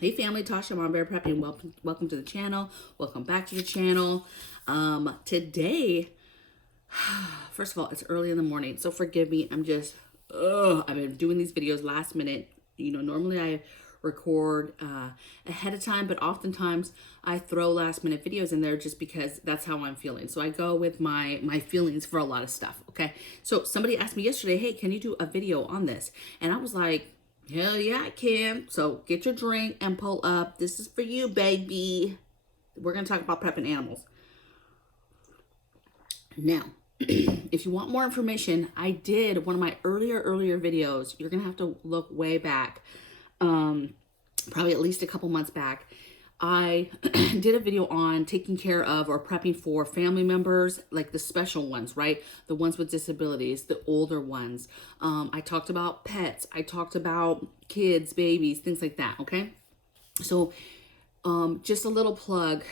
Hey family, Tasha, MAMABEAR Prepping. Welcome to the channel. Welcome back to the channel. Today, first of all, it's early in the morning, so forgive me. I've been doing these videos last minute. You know, normally I record ahead of time, but oftentimes I throw last minute videos in there just because that's how I'm feeling. So I go with my feelings for a lot of stuff, okay? So somebody asked me yesterday, hey, can you do a video on this? And I was like, hell yeah, I can. So get your drink and pull up. This is for you, baby. We're going to talk about prepping animals. Now, if you want more information, I did one of my earlier videos. You're going to have to look way back, probably at least a couple months back. I did a video on taking care of or prepping for family members, like the special ones, right? The ones with disabilities, the older ones. I talked about pets. I talked about kids, babies, things like that, okay? So just a little plug.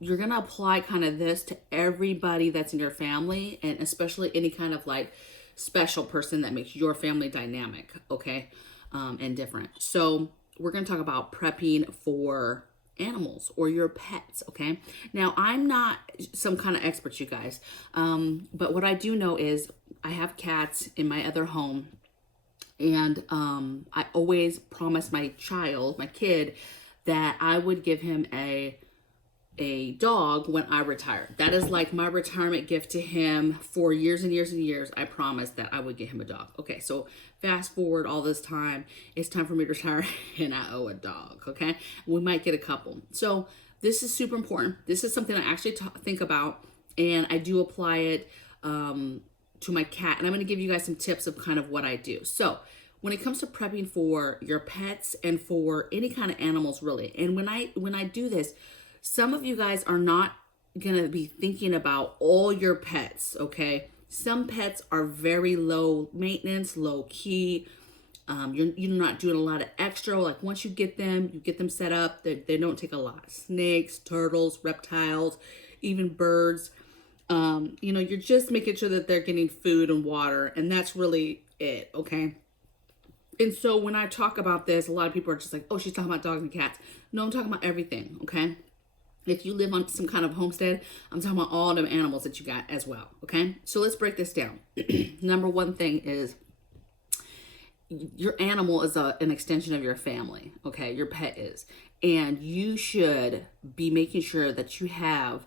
You're going to apply kind of this to everybody that's in your family, and especially any kind of like special person that makes your family dynamic, okay? And different. So we're going to talk about prepping for animals or your pets, okay? Now, I'm not some kind of expert, you guys, but what I do know is I have cats in my other home, and I always promised my kid, that I would give him a dog when I retire. That is like my retirement gift to him for years and years and years. I promised that I would get him a dog. Okay, so fast forward all this time, it's time for me to retire and I owe a dog, okay? We might get a couple. So this is super important. This is something I actually think about, and I do apply it to my cat, and I'm gonna give you guys some tips of kind of what I do. So when it comes to prepping for your pets and for any kind of animals, really, and when I do this, some of you guys are not going to be thinking about all your pets, okay? Some pets are very low maintenance, low key. You're not doing a lot of extra. Like once you get them set up. They don't take a lot. Snakes, turtles, reptiles, even birds. You know, you're just making sure that they're getting food and water, and that's really it, okay? And so when I talk about this, a lot of people are just like, oh, she's talking about dogs and cats. No, I'm talking about everything, okay? If you live on some kind of homestead, I'm talking about all the animals that you got as well, okay? So let's break this down. Number one thing is your animal is an extension of your family, okay? Your pet is. And you should be making sure that you have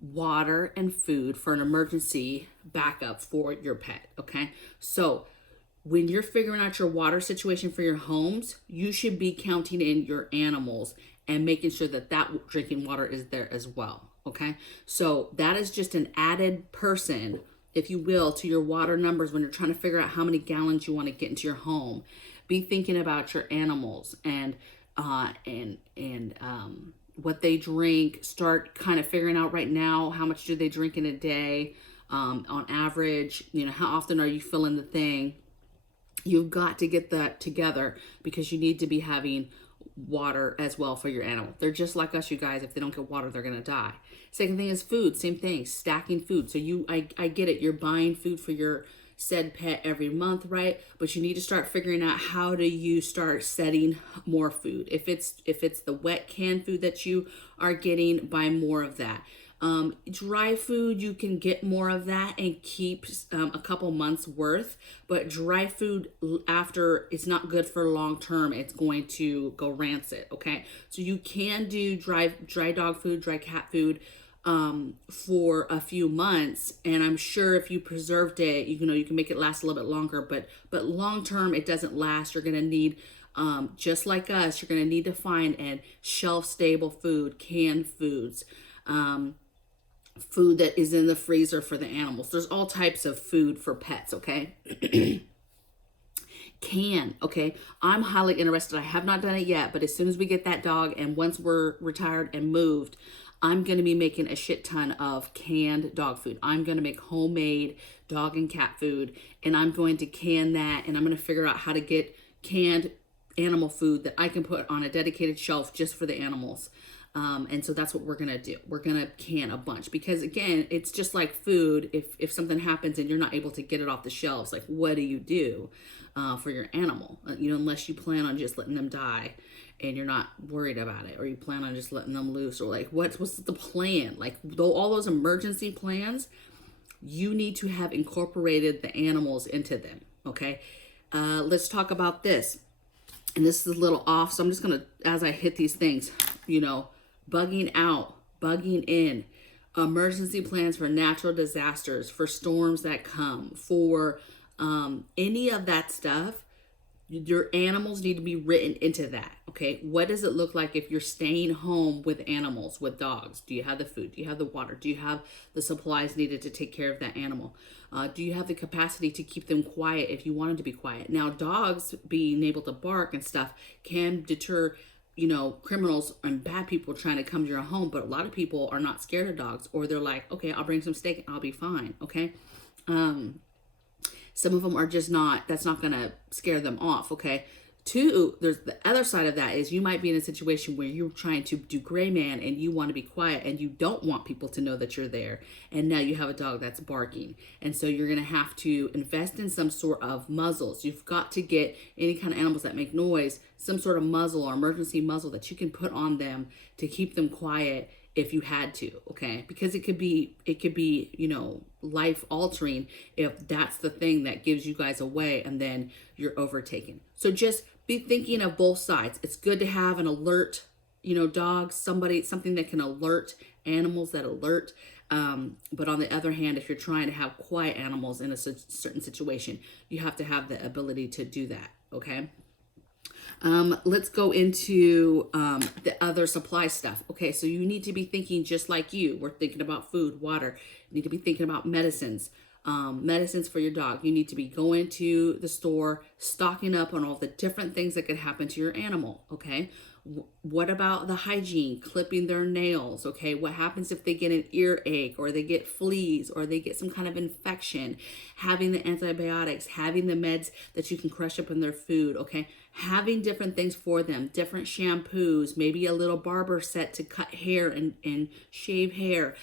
water and food for an emergency backup for your pet, okay? So when you're figuring out your water situation for your homes, you should be counting in your animals and making sure that drinking water is there as well, okay? So that is just an added person, if you will, to your water numbers when you're trying to figure out how many gallons you want to get into your home. Be thinking about your animals and what they drink. Start kind of figuring out right now, how much do they drink in a day on average? You know, how often are you filling the thing? You've got to get that together because you need to be having water as well for your animal. They're just like us, you guys. If they don't get water, they're gonna die. Second thing is food. Same thing, stacking food. So I get it. You're buying food for your said pet every month, right? But you need to start figuring out how do you start setting more food. If it's the wet canned food that you are getting, buy more of that. Dry food, you can get more of that and keep a couple months worth, but dry food, after, it's not good for long term. It's going to go rancid, okay? So you can do dry dog food, dry cat food for a few months, and I'm sure if you preserved it, you know, you can make it last a little bit longer, but long term it doesn't last. You're gonna need just like us, you're gonna need to find and shelf stable food, canned foods, food that is in the freezer for the animals. There's all types of food for pets, okay? Okay? I'm highly interested. I have not done it yet, but as soon as we get that dog and once we're retired and moved, I'm going to be making a shit ton of canned dog food. I'm going to make homemade dog and cat food, and I'm going to can that, and I'm going to figure out how to get canned animal food that I can put on a dedicated shelf just for the animals. And so that's what we're gonna do. We're gonna can a bunch, because again, it's just like food. If something happens and you're not able to get it off the shelves, like what do for your animal? Unless you plan on just letting them die and you're not worried about it, or you plan on just letting them loose, or like what's the plan? Like all those emergency plans, you need to have incorporated the animals into them. Okay, let's talk about this. And this is a little off, so I'm just gonna, as I hit these things, bugging out, bugging in, emergency plans for natural disasters, for storms that come, for any of that stuff. Your animals need to be written into that. Okay, what does it look like if you're staying home with animals, with dogs? Do you have the food? Do you have the water? Do you have the supplies needed to take care of that animal? Do you have the capacity to keep them quiet if you want them to be quiet? Now, dogs being able to bark and stuff can deter, criminals and bad people trying to come to your home. But a lot of people are not scared of dogs, or they're like, okay, I'll bring some steak and I'll be fine. Okay. Some of them are just not, that's not going to scare them off. Okay. Two, there's the other side of that is you might be in a situation where you're trying to do gray man and you want to be quiet and you don't want people to know that you're there. And now you have a dog that's barking. And so you're going to have to invest in some sort of muzzles. You've got to get any kind of animals that make noise, some sort of muzzle or emergency muzzle that you can put on them to keep them quiet if you had to, okay? Because it could be, life altering if that's the thing that gives you guys away and then you're overtaken. So just be thinking of both sides. It's good to have an alert, dog, something that can alert animals, that alert. But on the other hand, if you're trying to have quiet animals in a certain situation, you have to have the ability to do that, okay? Let's go into the other supply stuff. Okay, so you need to be thinking just like you. We're thinking about food, water. You need to be thinking about medicines. Medicines for your dog. You need to be going to the store, stocking up on all the different things that could happen to your animal. Okay, what about the hygiene, clipping their nails? Okay, what happens if they get an earache, or they get fleas, or they get some kind of infection? Having the antibiotics, having the meds that you can crush up in their food. Okay, having different things for them, different shampoos, maybe a little barber set to cut hair and shave hair.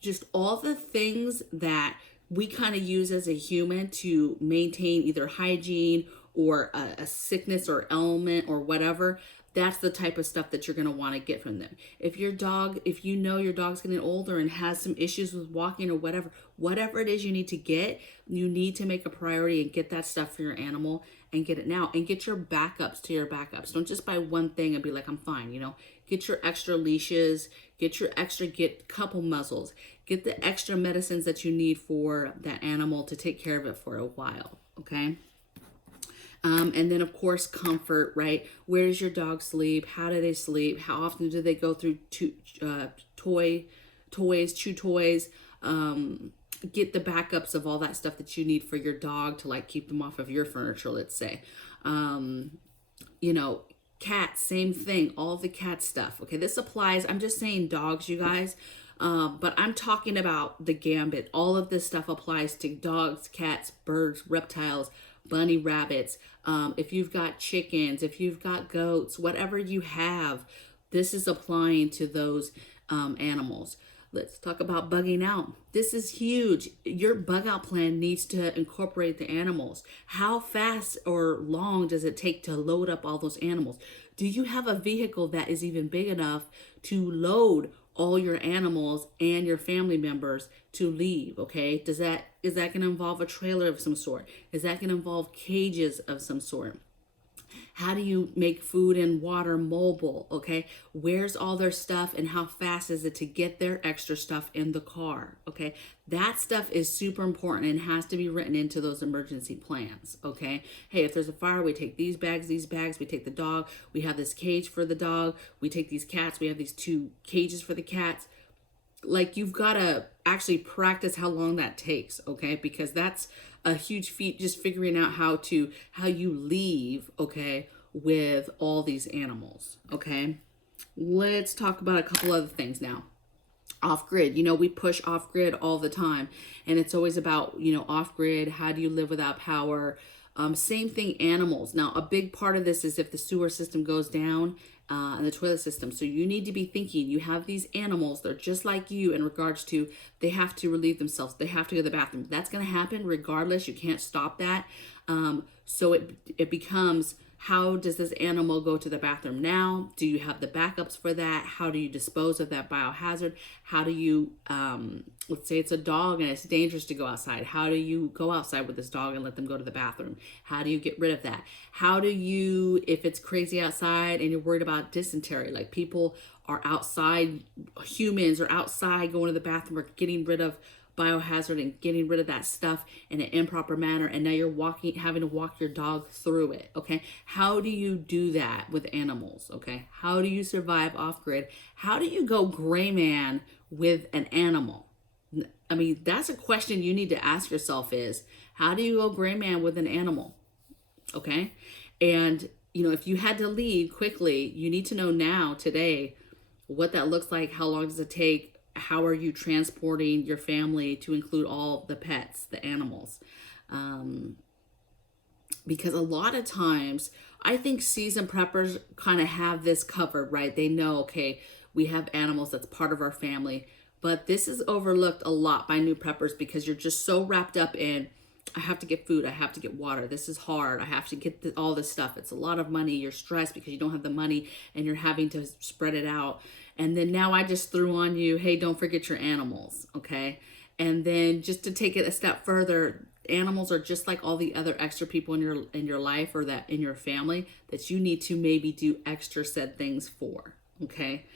Just all the things that we kind of use as a human to maintain either hygiene or a sickness or ailment or whatever. That's the type of stuff that you're going to want to get from them. If your dog's getting older and has some issues with walking or whatever it is you need to get, you need to make a priority and get that stuff for your animal and get it now, and get your backups to your backups. Don't just buy one thing and be like, I'm fine, Get your extra leashes, get a couple muzzles, get the extra medicines that you need for that animal to take care of it for a while, okay? And then of course, comfort, right? Where does your dog sleep? How do they sleep? How often do they go through chew toys? Get the backups of all that stuff that you need for your dog to like keep them off of your furniture, let's say. Cats, same thing, all the cat stuff. Okay, this applies, I'm just saying dogs, you guys. But I'm talking about the gambit. All of this stuff applies to dogs, cats, birds, reptiles, bunny rabbits. If you've got chickens, if you've got goats, whatever you have, this is applying to those animals. Let's talk about bugging out. This is huge. Your bug out plan needs to incorporate the animals. How fast or long does it take to load up all those animals? Do you have a vehicle that is even big enough to load all your animals and your family members to leave? Okay, is that going to involve a trailer of some sort? Is that going to involve cages of some sort? How do you make food and water mobile? Okay, where's all their stuff and how fast is it to get their extra stuff in the car? Okay, that stuff is super important and has to be written into those emergency plans. Okay, hey, if there's a fire, we take these bags, we take the dog, we have this cage for the dog, we take these cats, we have these 2 cages for the cats. Like, you've got to actually practice how long that takes, okay? Because that's a huge feat, just figuring out how you leave, okay, with all these animals, okay? Let's talk about a couple other things now. Off-grid, we push off-grid all the time, and it's always about, off-grid, how do you live without power? Same thing, animals. Now, a big part of this is if the sewer system goes down, and the toilet system. So you need to be thinking, you have these animals, they're just like you in regards to they have to relieve themselves, they have to go to the bathroom. That's going to happen regardless. You can't stop that. So it becomes, how does this animal go to the bathroom now? Do you have the backups for that? How do you dispose of that biohazard? How do you, let's say it's a dog and it's dangerous to go outside. How do you go outside with this dog and let them go to the bathroom? How do you get rid of that? How do you, if it's crazy outside and you're worried about dysentery, like people are outside, humans are outside going to the bathroom or getting rid of biohazard and getting rid of that stuff in an improper manner, and now you're having to walk your dog through it. Okay, how do you do that with animals? Okay, how do you survive off grid? How do you go gray man with an animal? I mean, that's a question you need to ask yourself, is how do you go gray man with an animal? Okay, and you know, if you had to leave quickly, you need to know now, today, what that looks like. How long does it take? How are you transporting your family to include all the pets, the animals? Because a lot of times, I think seasoned preppers kind of have this covered, right? They know, okay, we have animals, that's part of our family. But this is overlooked a lot by new preppers because you're just so wrapped up in, I have to get food, I have to get water, this is hard, I have to get all this stuff. It's a lot of money, you're stressed because you don't have the money and you're having to spread it out. And then now I just threw on you, hey, don't forget your animals, okay? And then just to take it a step further, animals are just like all the other extra people in your life or that in your family that you need to maybe do extra said things for, okay?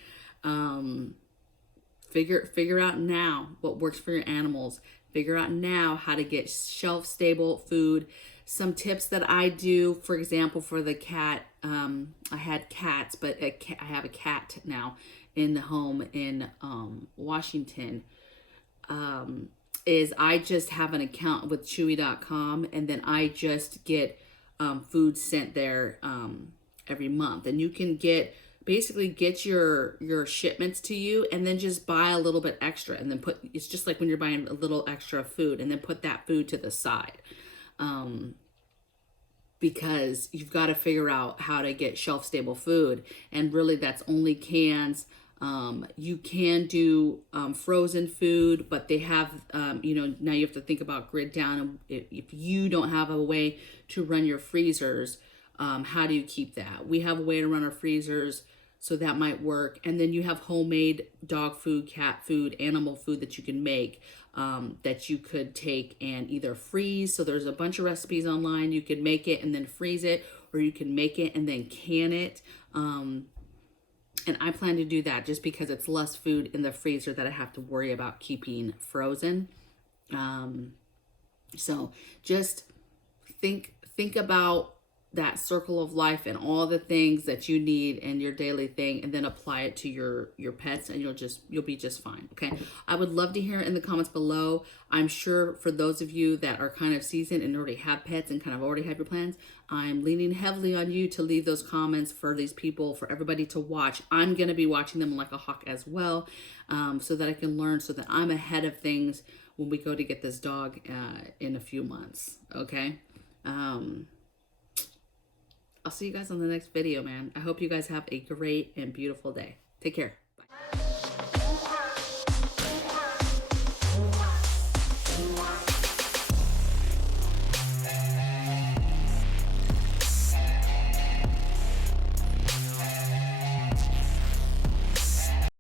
Figure out now what works for your animals. Figure out now how to get shelf-stable food. Some tips that I do, for example, for the cat, I had cats, but I have a cat now in the home in Washington, is I just have an account with Chewy.com, and then I just get food sent there every month. And you can basically get your shipments to you and then just buy a little bit extra, and then it's just like when you're buying a little extra food, and then put that food to the side. Because you've got to figure out how to get shelf-stable food, and really that's only cans. You can do frozen food, but they have, you know, now you have to think about grid down. And if you don't have a way to run your freezers, how do you keep that? We have a way to run our freezers, so that might work. And then you have homemade dog food, cat food, animal food that you can make, that you could take and either freeze. So there's a bunch of recipes online. You can make it and then freeze it, or you can make it and then can it. And I plan to do that just because it's less food in the freezer that I have to worry about keeping frozen. So just think about that circle of life and all the things that you need in your daily thing, and then apply it to your pets, and you'll be just fine. Okay, I would love to hear in the comments below. I'm sure for those of you that are kind of seasoned and already have pets and kind of already have your plans, I'm leaning heavily on you to leave those comments for these people, for everybody to watch. I'm going to be watching them like a hawk as well, so that I can learn, so that I'm ahead of things when we go to get this dog in a few months. Okay. I'll see you guys on the next video, man. I hope you guys have a great and beautiful day. Take care.